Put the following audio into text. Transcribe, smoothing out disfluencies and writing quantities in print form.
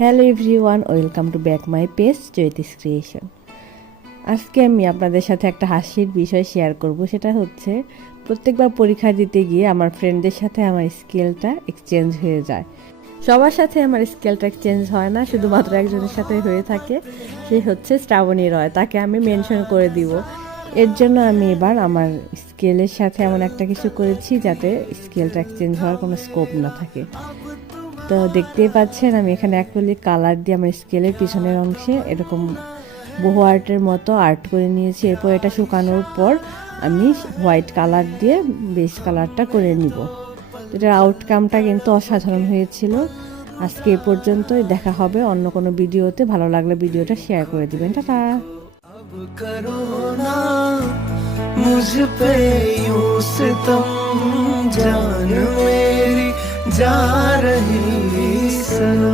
Hello everyone, welcome to back my page Jyotish creation. আজকে আমি আপনাদের সাথে একটা হাসির বিষয় শেয়ার করব। সেটা হচ্ছে প্রত্যেকবার পরীক্ষা দিতে গিয়ে আমার ফ্রেন্ডদের সাথে আমার স্কেলটা এক্সচেঞ্জ হয়ে যায়। সবার সাথে আমার স্কেলটা এক্সচেঞ্জ হয় না, শুধুমাত্র একজনের সাথে হয়ে থাকে, সে হচ্ছে শ্রাবণী রয়। তাকে আমি মেনশন করে দিব। এর জন্য আমি এবার আমার স্কেলের সাথে এমন একটা কিছু করেছি যাতে স্কেলটা এক্সচেঞ্জ হওয়ার কোনো স্কোপ না থাকে। তো দেখতেই পাচ্ছেন আমি এখানে অ্যাকচুয়ালি কালার দিয়ে আমার স্কেলের পিছনের অংশে এরকম বহু আর্টের মতো আর্ট করে নিয়েছি। এরপর এটা শুকানোর পর আমি হোয়াইট কালার দিয়ে বেস কালারটা করে নিব। এটার আউটকামটা কিন্তু অসাধারণ হয়েছিল। আজকে এ পর্যন্তই, দেখা হবে অন্য কোনো ভিডিওতে। ভালো লাগলে ভিডিওটা শেয়ার করে দিবেন। টাটা। अब करो ना मुझ पे यूं सितम, जान मेरी जा रही सनम।